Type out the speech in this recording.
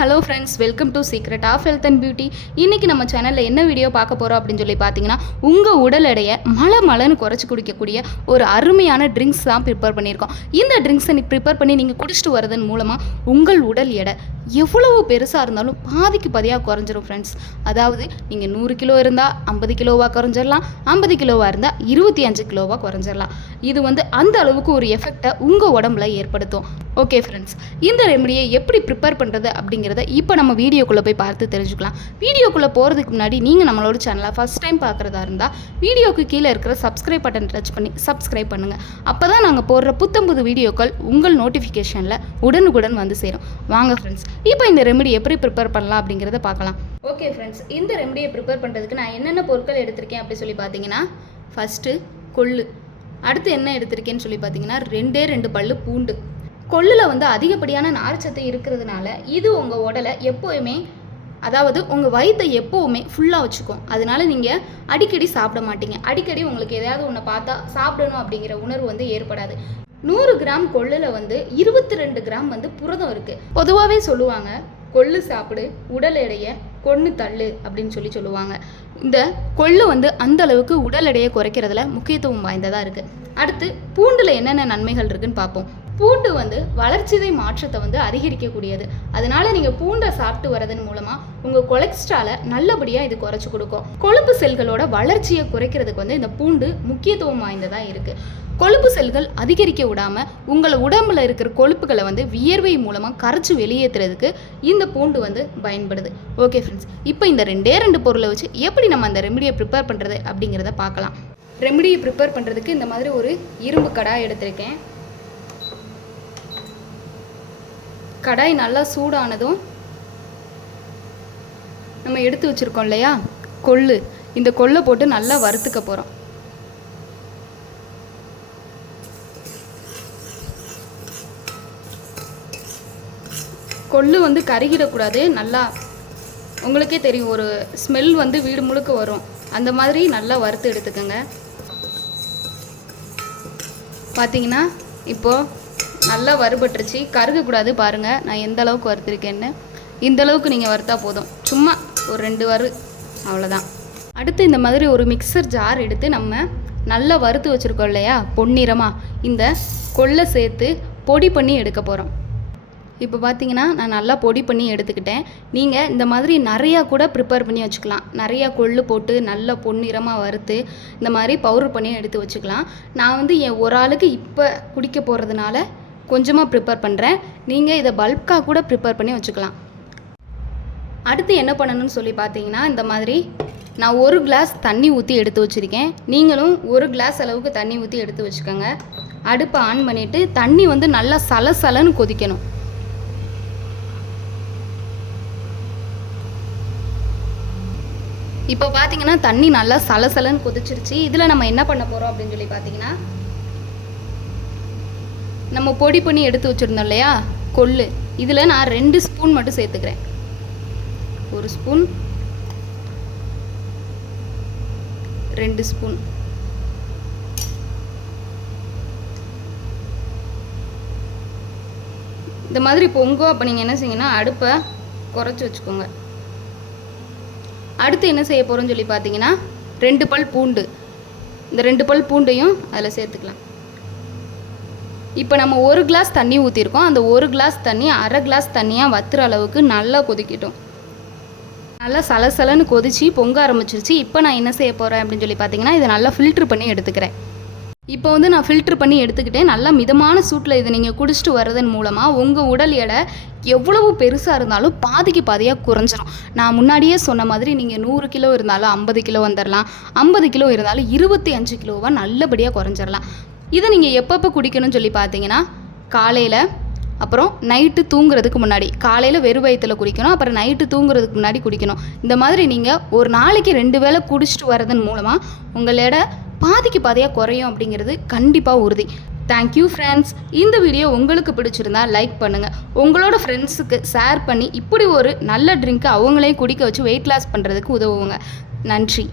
Hello friends, welcome to secret of health and beauty. இன்றைக்கி நம்ம சேனலில் என்ன வீடியோ பார்க்க போகிறோம் அப்படின்னு சொல்லி பார்த்தீங்கன்னா, உங்கள் உடல் எடையை மலன்னு குறைச்சி குடிக்கக்கூடிய ஒரு அருமையான ட்ரிங்க்ஸ் தான் ப்ரிப்பேர் பண்ணியிருக்கோம். இந்த ட்ரிங்க்ஸை ப்ரிப்பேர் பண்ணி நீங்கள் குடிச்சிட்டு வரதன் மூலமாக உங்கள் உடல் எடை எவ்வளவு பெருசாக இருந்தாலும் பாதிக்கு பாதியாக குறைஞ்சிரும் ஃப்ரெண்ட்ஸ். அதாவது நீங்கள் 100 கிலோ இருந்தால் 50 கிலோவாக குறைஞ்சிடலாம், 50 கிலோவாக இருந்தால் 25 கிலோவாக குறைஞ்சிடலாம். இது அந்த அளவுக்கு ஒரு எஃபெக்டை உங்கள் உடம்புல ஏற்படுத்தும். ஓகே ஃப்ரெண்ட்ஸ், இந்த ரெமடியை எப்படி ப்ரிப்பேர் பண்ணுறது அப்படிங்கிறத இப்போ நம்ம வீடியோக்குள்ளே போய் பார்த்து தெரிஞ்சுக்கலாம். வீடியோக்குள்ளே போகிறதுக்கு முன்னாடி நீங்கள் நம்மளோட சேனலை ஃபஸ்ட் டைம் பார்க்குறதா இருந்தால் வீடியோக்கு கீழே இருக்கிற சப்ஸ்கிரைப் பட்டன் டச் பண்ணி சப்ஸ்கிரைப் பண்ணுங்கள். அப்போ தான் நாங்கள் போடுற புத்தம்புது வீடியோக்கள் உங்கள் நோட்டிஃபிகேஷனில் உடனுக்குடன் வந்து சேரும். வாங்க ஃப்ரெண்ட்ஸ், இப்போ இந்த ரெமடி எப்படி ப்ரிப்பேர் பண்ணலாம் அப்படிங்கிறத பார்க்கலாம். ஓகே ஃப்ரெண்ட்ஸ், இந்த ரெமடியை ப்ரிப்பேர் பண்ணுறதுக்கு நான் என்னென்ன பொருட்கள் எடுத்திருக்கேன் அப்படி சொல்லி பார்த்தீங்கன்னா, ஃபஸ்ட்டு கொள்ளு, அடுத்து என்ன எடுத்திருக்கேன்னு சொல்லி பார்த்தீங்கன்னா 2 பல்லு பூண்டு. கொள்ளில் அதிகப்படியான நார்ச்சத்து இருக்கிறதுனால இது உங்கள் உடலை எப்போவுமே, அதாவது உங்கள் வயிற்றை எப்போவுமே ஃபுல்லாக வச்சுக்கும். அதனால நீங்கள் அடிக்கடி சாப்பிட மாட்டீங்க. அடிக்கடி உங்களுக்கு எதாவது ஒன்று பார்த்தா சாப்பிடணும் அப்படிங்கிற உணர்வு ஏற்படாது. 100 கிராம் கொள்ளில் 22 கிராம் புரதம் இருக்குது. பொதுவாகவே சொல்லுவாங்க, கொள்ளு சாப்பிடு உடல் எடையை கொன்று தள்ளு அப்படின்னு சொல்லுவாங்க. இந்த கொள்ளு அந்த அளவுக்கு உடல் எடையை குறைக்கிறதுல முக்கியத்துவம் வாய்ந்ததாக இருக்குது. அடுத்து பூண்டில் என்னென்ன நன்மைகள் இருக்குன்னு பார்ப்போம். பூண்டு வளர்ச்சிதை மாற்றத்தை அதிகரிக்கக்கூடியது. அதனால நீங்கள் பூண்டை சாப்பிட்டு வரதன் மூலமாக உங்கள் கொலஸ்ட்ராலை நல்லபடியாக இது குறைச்சி கொடுக்கும். கொழுப்பு செல்களோட வளர்ச்சியை குறைக்கிறதுக்கு இந்த பூண்டு முக்கியத்துவம் வாய்ந்ததாக இருக்குது. கொழுப்பு செல்கள் அதிகரிக்க விடாமல் உங்கள் உடம்புல இருக்கிற கொழுப்புகளை வியர்வை மூலமாக கரைச்சி வெளியேற்றுறதுக்கு இந்த பூண்டு பயன்படுது. ஓகே ஃப்ரெண்ட்ஸ், இப்போ இந்த 2 பொருளை வச்சு எப்படி நம்ம அந்த ரெமடியை ப்ரிப்பேர் பண்ணுறது அப்படிங்கிறத பார்க்கலாம். ரெமடியை ப்ரிப்பேர் பண்ணுறதுக்கு இந்த மாதிரி ஒரு இரும்பு கடாய் எடுத்திருக்கேன். கடாய் நல்லா சூடானதும் நம்ம எடுத்து வச்சுருக்கோம் இல்லையா கொள்ளு, இந்த கொள்ளை போட்டு நல்லா வறுத்துக்க போகிறோம். கொள்ளு கருகிடக்கூடாது. நல்லா உங்களுக்கே தெரியும், ஒரு ஸ்மெல் வீடு முழுக்க வரும். அந்த மாதிரி நல்லா வறுத்து எடுத்துக்கோங்க. பார்த்தீங்கன்னா இப்போது நல்லா வறுபட்டுருச்சு, கருகக்கூடாது. பாருங்கள் நான் எந்த அளவுக்கு வறுத்துருக்கேன்னு. இந்த அளவுக்கு நீங்கள் வறுத்தா போதும், சும்மா ஒரு 2 வறு, அவ்வளோதான். அடுத்து இந்த மாதிரி ஒரு மிக்சர் ஜார் எடுத்து நம்ம நல்லா வறுத்து வச்சுருக்கோம் இல்லையா பொன்னிறமாக, இந்த கொள்ளை சேர்த்து பொடி பண்ணி எடுக்க போகிறோம். இப்போ பார்த்தீங்கன்னா நான் நல்லா பொடி பண்ணி எடுத்துக்கிட்டேன். நீங்கள் இந்த மாதிரி நிறையா கூட ப்ரிப்பேர் பண்ணி வச்சுக்கலாம். நிறையா கொள்ளு போட்டு நல்லா பொன்னிறமாக வறுத்து இந்த மாதிரி பவுடர் பண்ணி எடுத்து வச்சுக்கலாம். நான் என் ஒரு ஆளுக்கு இப்போ குடிக்க போகிறதுனால கொஞ்சமாக ப்ரிப்பேர் பண்ணுறேன். நீங்கள் இதை பல்காக கூட ப்ரிப்பேர் பண்ணி வச்சுக்கலாம். அடுத்து என்ன பண்ணணும்னு சொல்லி பார்த்தீங்கன்னா, இந்த மாதிரி நான் 1 கிளாஸ் தண்ணி ஊற்றி எடுத்து வச்சுருக்கேன். நீங்களும் 1 கிளாஸ் அளவுக்கு தண்ணி ஊற்றி எடுத்து வச்சுக்கோங்க. அடுப்பை ஆன் பண்ணிவிட்டு தண்ணி நல்லா சலசலன்னு கொதிக்கணும். இப்போ பார்த்தீங்கன்னா தண்ணி நல்லா சலசலன்னு கொதிச்சிருச்சு. இதில் நம்ம என்ன பண்ண போகிறோம் அப்படின்னு சொல்லி பார்த்தீங்கன்னா, நம்ம பொடி பண்ணி எடுத்து வச்சுருந்தோம் இல்லையா கொள்ளு, இதில் நான் 2 ஸ்பூன் மட்டும் சேர்த்துக்கிறேன். 1 ஸ்பூன், 2 ஸ்பூன். இந்த மாதிரி பொங்கும். அப்போ நீங்கள் என்ன செய்யுங்கன்னா அடுப்பை குறைச்சி வச்சுக்கோங்க. அடுத்து என்ன செய்ய போகிறோன்னு சொல்லி பார்த்தீங்கன்னா 2 பல் பூண்டு, இந்த 2 பல் பூண்டையும் அதில் சேர்த்துக்கலாம். இப்போ நம்ம 1 கிளாஸ் தண்ணி ஊற்றிருக்கோம். அந்த 1 கிளாஸ் தண்ணி அரை கிளாஸ் தண்ணியாக வத்துற அளவுக்கு நல்லா கொதிக்கட்டும். நல்லா சலசலன்னு கொதிச்சு பொங்க ஆரம்பிச்சிருச்சு. இப்போ நான் என்ன செய்ய போகிறேன் அப்படின்னு சொல்லி பார்த்தீங்கன்னா, இதை நல்லா ஃபில்ட்ரு பண்ணி எடுத்துக்கிறேன். இப்போ நான் ஃபில்ட்ரு பண்ணி எடுத்துக்கிட்டேன். நல்லா மிதமான சூட்டில் இதை நீங்கள் குடிச்சிட்டு வர்றதன் மூலமாக உங்கள் உடல் எடை எவ்வளவு பெருசாக இருந்தாலும் பாதிக்கு பாதியாக குறைஞ்சிரும். நான் முன்னாடியே சொன்ன மாதிரி நீங்கள் 100 கிலோ இருந்தாலும் 50 கிலோ வந்துடலாம், 50 கிலோ இருந்தாலும் 25 கிலோவாக நல்லபடியாக குறைஞ்சிடலாம். இதை நீங்கள் எப்பப்போ குடிக்கணும்னு சொல்லி பார்த்தீங்கன்னா, காலையில், அப்புறம் நைட்டு தூங்குறதுக்கு முன்னாடி. காலையில் வெறும் வயிற்றில் குடிக்கணும், அப்புறம் நைட்டு தூங்குறதுக்கு முன்னாடி குடிக்கணும். இந்த மாதிரி நீங்கள் ஒரு நாளைக்கு 2 வேளை குடிச்சிட்டு வரதன் மூலமாக உங்கள் எடை பாதிக்கு பாதியாக குறையும் அப்படிங்கிறது கண்டிப்பாக உறுதி. Thank you friends. இந்த வீடியோ உங்களுக்கு பிடிச்சிருந்தா லைக் பண்ணுங்கள். உங்களோட ஃப்ரெண்ட்ஸுக்கு ஷேர் பண்ணி இப்படி ஒரு நல்ல ட்ரிங்க்கை அவங்களையும் குடிக்க வச்சு வெயிட் லாஸ் பண்ணுறதுக்கு உதவுங்க. நன்றி.